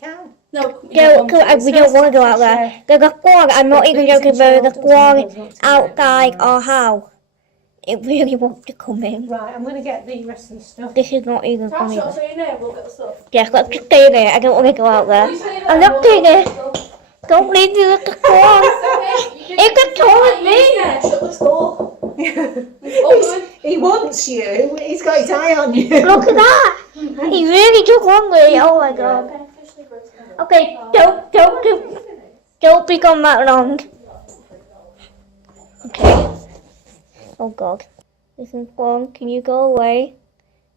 can. No, we don't want to go out there. There's a squad, I'm not even joking, there's a squad outside our house. It really wants to come in. Right, I'm going to get the rest of the stuff. This is not even funny. I'll stay in there, we'll get the stuff. Yes, let's just stay there. I don't want to go out there. I'm not doing it. Don't leave me with the squad. It's a toy me. Shut the store. He wants you. He's got his eye on you. Look at that. He really took hungry. Oh my god. Okay, don't be gone that long. Okay. Oh god. This is wrong. Can you go away?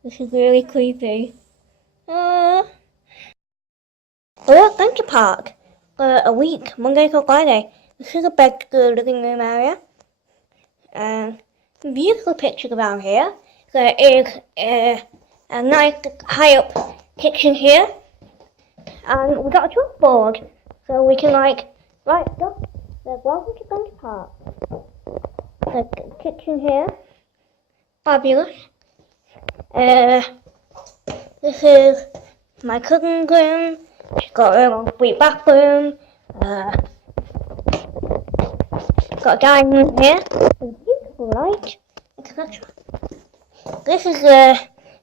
This is really creepy. We're at Centre Parcs for a week, Monday to Friday. This is a big good living room area. And beautiful pictures around here. There is a nice high up kitchen here. And we got a chalkboard. So we can right, go. There's welcome to Centre Parcs. The kitchen here. Fabulous. This is my cousin's room. She's got her own sweet bathroom. Got a dining room here. With a beautiful light, etc. This is the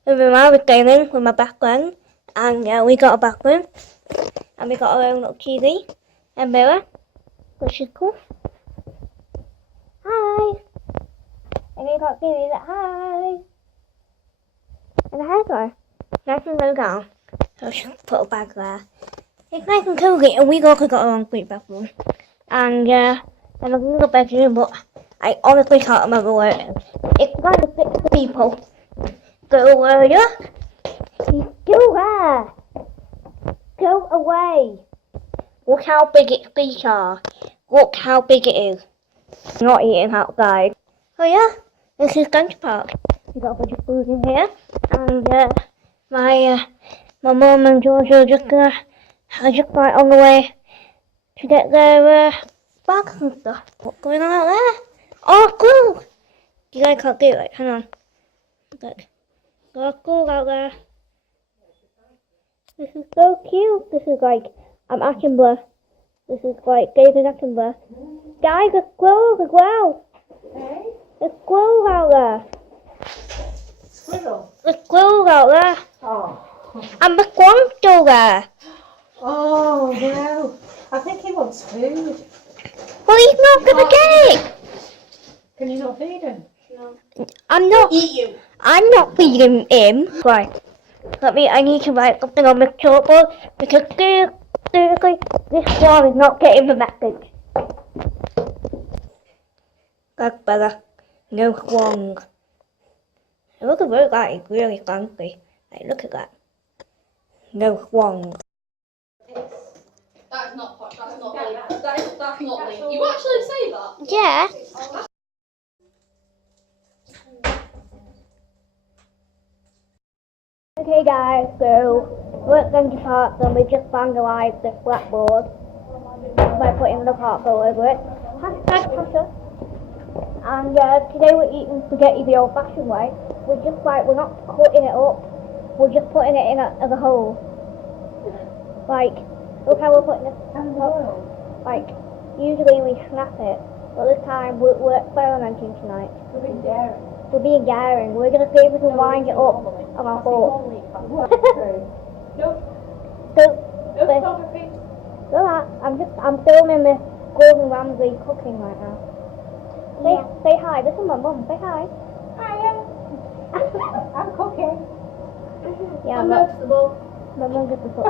room I was staying in with my best friend. And we got a bathroom. And we got our own little TV and mirror, which is cool. Hi! And you got TV that hi! And the hairdryer. Nice and low down. So I'll just put a bag there. It's nice and cozy, and we also got our own sweet bathroom. And and a little bedroom, but I honestly can't remember where it is. It's kind of 6 people. So yeah, he's still there. Go away. Look how big its feet are. Look how big it is. Not eating outside. Oh yeah, this is Centre Parcs. We got a bunch of food in here, and my mum and George are just right on the way to get their bags and stuff. What's going on out there? Oh, cool! You guys can't see it, like, hang on. Look, there's a school out there. This is so cute. This is like Attenborough. This is like David Attenborough. Guys, there's squirrels as well. Hey? There's squirrels out there. Squirrel? There's squirrels out there. Oh. And the squirrel's still there. Oh, wow. I think he wants food. Well, he's not gonna get it. Can you not feed him? No. I'm not. Eat you. I'm not feeding him. Right. I need to write something on the chalkboard because seriously, this one is not getting the message. That's better. No wrong. Look at that, it's really fancy. Like, look at that. No wrong. That's not posh, that's not lame. That's not lame. You actually say that? Yeah. Okay guys, so we're at Centre Parcs and we just vandalised this blackboard by putting the parcel over it. Hashtag Pasha. And today we're eating spaghetti the old fashioned way. We're not cutting it up, we're just putting it in as a whole. Like, look how we're putting it up. Like, usually we snap it, but this time we're experimenting tonight. We're being daring. We're going to see if we can wind it up on our fork. Nope. So I'm filming the Gordon Ramsay cooking right now. Say hi. This is my mum. Say hi. Hiya. I'm cooking. Yeah, I'm noticeable. my mum gets the cook.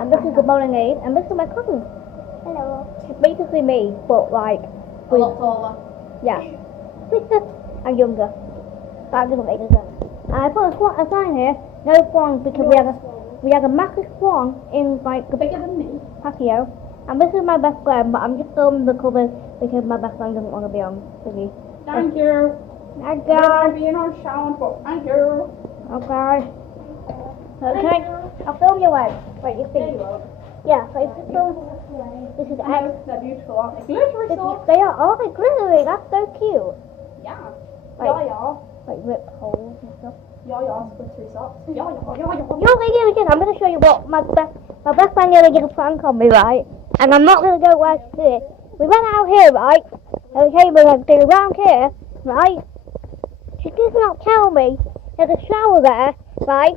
And this is the bolognese, and this is my cousin. Hello. It's basically me, but like A lot taller. yeah. And younger. That doesn't make any sense. I put a sign here, no swans, because we had a massive swan in like the Bigger than me. patio. And this is my best friend, but I'm just filming the covers because my best friend doesn't want to be on TV. Thank you. Thank I'm you. being on sound, but thank you. Okay. Okay. I'll film your leg. Wait, you see? Yeah, so it's just film. This is eggs. They're beautiful, aren't they? Glittery socks. They are all glittery. That's so cute. Yeah. Like, Yeah. like ripped holes and stuff. Yeah, glittery socks. Yeah. You're really good. I'm gonna show you what my best My best friend gonna get a prank on me, right? And I'm not gonna go right here. We went out here, right? Okay, we're gonna do around here, right? She does not tell me there's a shower there, right?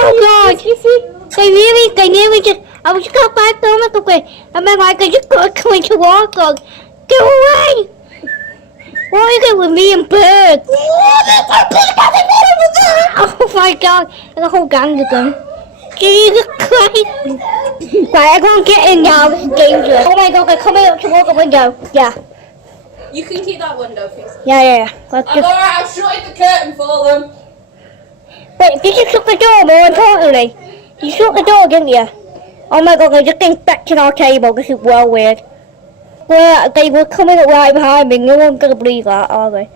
Oh God! You see, they really just. I was just got back down at the way, and then like I just got coming to walk on. Go away! Why are you going with me and Bird? Oh my God! There's a whole gang of them. Jesus Christ! Right, I can't get in now. This is dangerous. Oh my God! They're coming up to walk the window. Yeah. You can keep that window fixed. Yeah. Let's I'm alright, I've shut the curtain for them. Wait, did you shut the door more importantly? You shut the door, didn't you? Oh my God, I just inspected our table. This is well weird. Well, they were coming up right behind me. No one's gonna believe that, are they?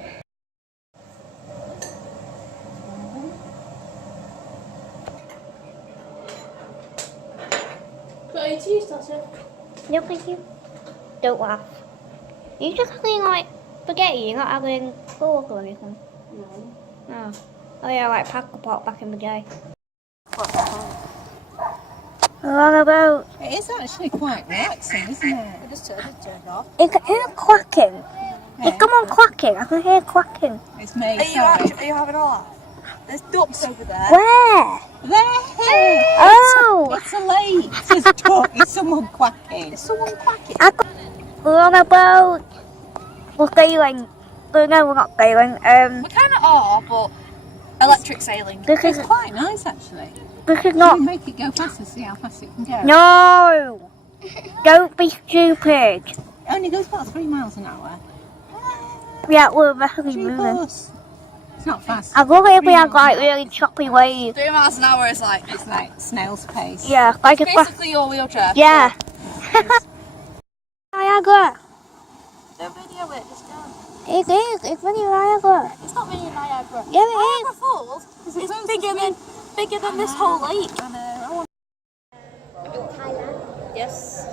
Got your teeth, Tasha? No, thank you. Don't laugh. You just having like spaghetti, you're not having pork or anything. No. Oh. Oh yeah, like pack a pot back in the day. Along about. It is actually quite relaxing, isn't it? I just turned it off. It's quacking. It's someone quacking. I can hear quacking. It's me. Are you having a laugh? There's ducks over there. Where? There! Oh! It's a lake. There's a duck. It's someone quacking. Is someone quacking? We're on a boat. We're sailing. No, we're not sailing. We kind of are, but electric sailing. This It's is quite nice, actually. this is Should not. we make it go faster, see how fast it can go? No! Don't be stupid. It only goes about 3 miles an hour. Yeah, we're definitely moving. Jeepers. It's not fast. I love it if we have like really choppy waves. 3 miles an hour is like. It's like snail's pace. Yeah, like a Basically your wheelchair. yeah. Niagara. Don't video it, just go. It is. It's really Niagara. It's not really Niagara. Yeah, it Niagara is. Falls is bigger than this whole lake. I know. Thailand. Yes.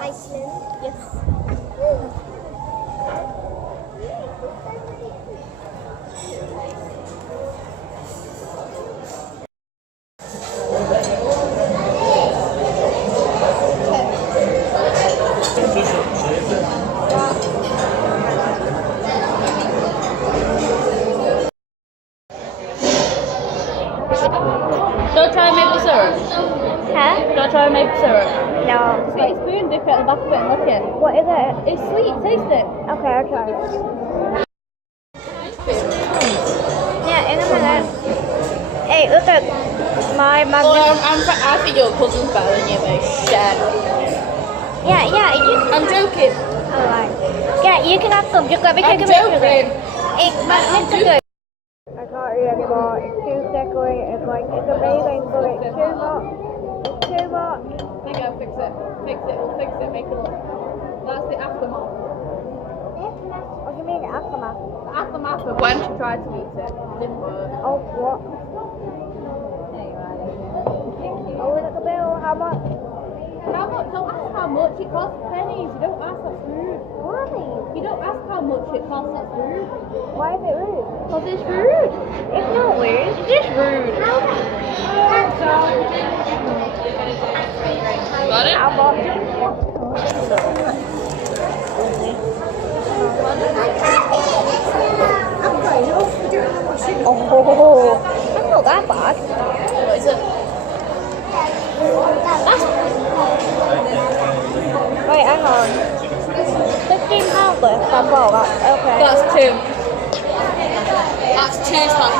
Iceland. Yes. Don't try maple syrup. Huh? Don't try maple syrup. No. Get a spoon, dip it at the back of it and lick it. What is it? It's sweet, taste it. Okay, I'll try it. Yeah, in a minute. Hey, look at my Well, I think your cousin's better than you, mate. Shit. Yeah, you. I'm joking. Alright. Yeah, you can have some. Just let me take I'm a picture of it. joking. It's good. I can't read anymore. It's too sickly. It's like, it's amazing, but it's too much. It's too much. There you go, fix it. Fix it, we'll fix it, make it look. That's the aftermath. What do you mean, aftermath? The aftermath of when she tried to eat it. Didn't work. Oh, what? Oh, look at the bill. How much? How much? Don't ask how much. It costs pennies. You don't ask, that's rude. Why? You don't ask how much it costs, that's rude. Why is it rude? Because it's rude. It's not rude. It is rude. Got it? How much? Oh, that's not that bad. What is it? Wait, hang on. £15 left. I bought that. Okay. That's 2. That's 2 slash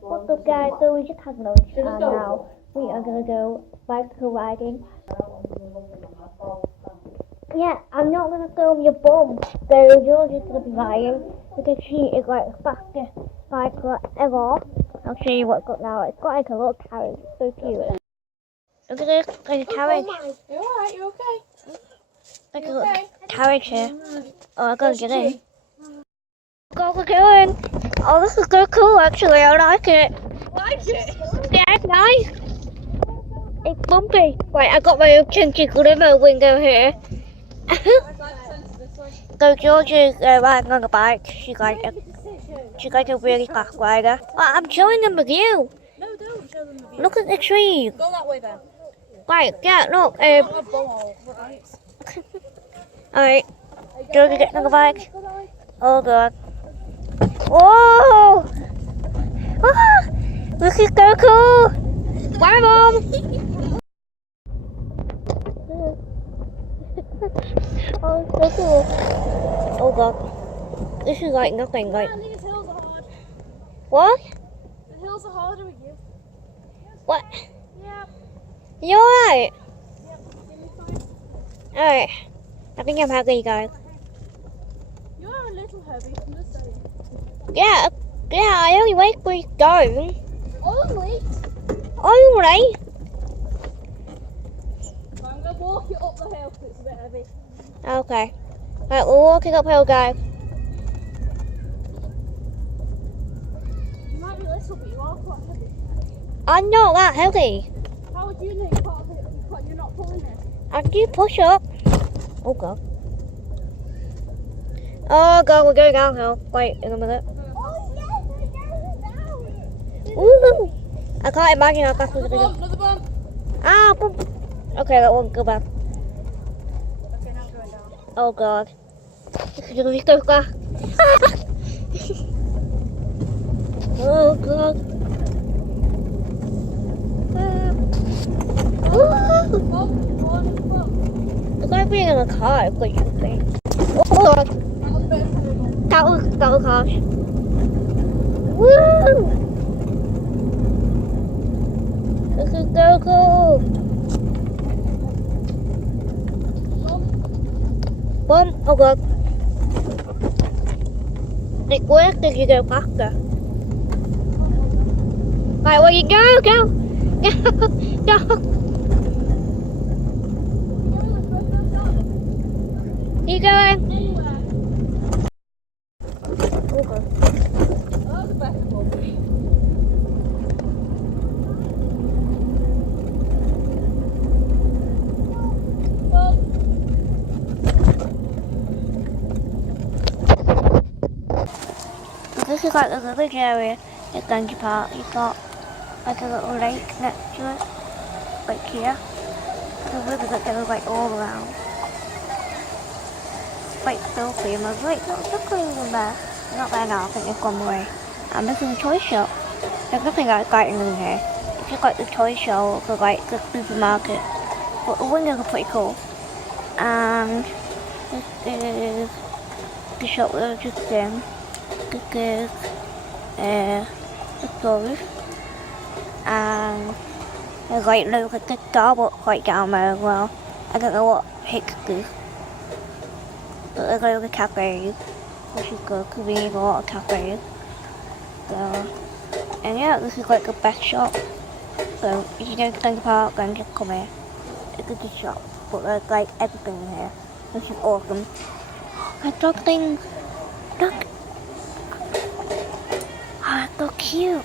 What's up, guys? So we just had lunch and now we are gonna go bicycle riding. Yeah, I'm not gonna film your bum, so you're just gonna be riding because she is like the fastest bicycle ever. I'll show you what it's got now. It's got like a little carrot. It's so cute. Look at this, like a carrot. You alright? You okay? Like a little carrot here. Oh, I gotta get in. Go, we're going. Oh, this is so cool actually. I like it. Like it? Yeah, it's nice. It's bumpy. Right, I got my own chunky glimmer window here. So Georgia's riding on a bike. She's like a really fast rider. Oh, I'm showing them the view. No, don't show them the view. Look at the trees. Go that way then. Right, yeah, look. Not a ball, right? Alright, Georgia getting on the bike. Oh god. Whoa! Ah, this is so cool! Bye, Mom! Oh, so cool. Oh god. This is like nothing, like... These hills are hard. What? The hills are harder with you. What? Yeah. You alright? Yep. Give me 5. Alright. I think I'm happy, guys. You are a little heavy, I'm just saying. Yeah, I only weigh 3 stone. Only? Only? I'm going to walk it up the hill because it's a bit heavy. Okay. Right, we're walking uphill, guys. You might be little, but you are quite heavy. I'm not that heavy. How would you know you can't hit it? You're not pulling it. I do push up. Oh god. Oh god, we're going downhill. Wait in a minute. Oh, yes, we're going down. Woohoo! I can't imagine how fast we're Another gonna bump, go. another bump. Ah, bump. Okay, that won't go bad. Okay, now we're going down. Oh god. This is gonna be so fast. Oh god. Woohoo! Bump, one, bump. It's like being in a car, it's like something. Oh god. That was a bit of a wiggle. That was harsh. Woo! This is so cool. Bump. Oh god. It works if you go faster. Right, well you go, go. Go. You going? Anywhere. Oh god. That was a better bump. Bump. This is like a village area at Centre Parcs. You've got like a little lake next to it, like here. The rivers that go like all around. Quite filthy, and I was like, what's the clean in there? Not there now, I think they've gone away. And this is a toy shop. There's nothing like exciting in here. It's just like the toy shop or like the supermarket. But the windows are pretty cool. And this is the shop that I was just in. This is the stores. And there's like loads of Starbucks right down there as well. I don't know what Hicks is. But there's loads of cafes, which is good because we need a lot of cafes. So, and yeah, this is like a best shop. So if you go to Centre Parcs, then just come here. It's a good shop, but there's like everything in here, which is awesome. Like dog things. Look. Oh, it's so cute.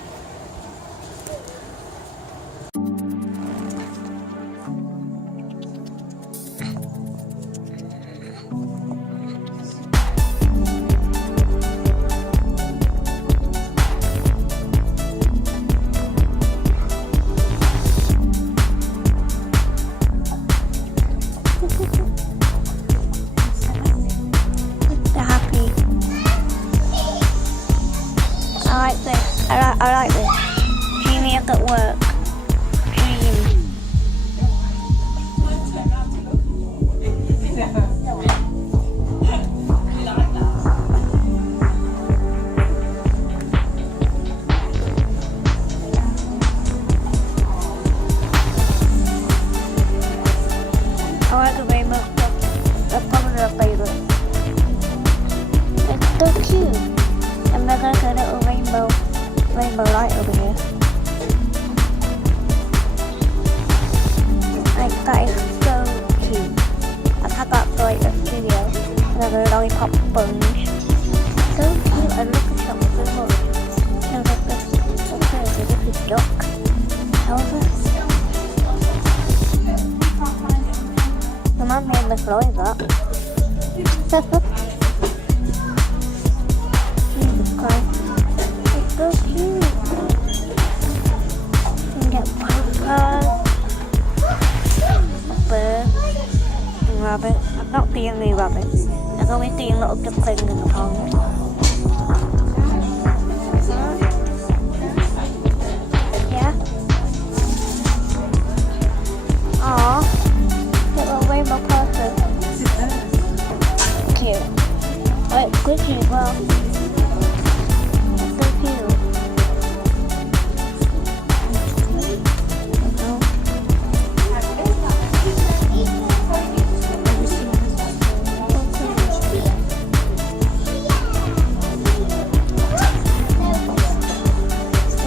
They're happy. I like this. I like this. Dreamy up at work. Dream. I like the rainbow stuff. That's probably their favorite. It's so cute. And they're like a little rainbow rainbow light over here. Like, that is so cute. I've had that for like a studio. Another lollipop sponge. So cute, and look at that so much. Sounds like this. Okay, so this is duck. However, the man made this like that. Jesus Christ. It's so cute. You can get papas, a bird, and rabbits. I've not seen any rabbits. I've only seen little ducklings in the pond. Yeah? Aww. Little rainbow person. Cute. Oh, it's squishy as well. It's so cute.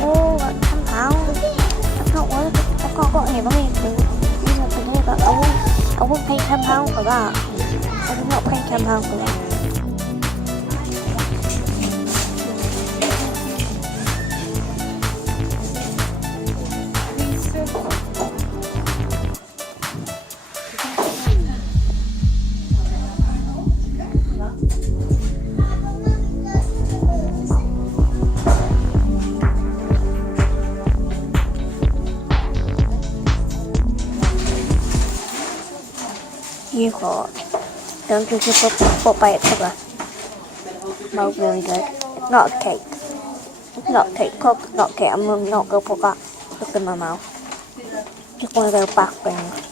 Oh, that's £10. That's not worth it. I've not got any money to use it today, but I won't pay £10 for that. I did not pay £10 for that. You thought, don't judge your book by its cover. Smells really good. It's not a cake. It's not cake. Cooked, it's not cake. I'm not going to put that stuff in my mouth. Just one of those bath things.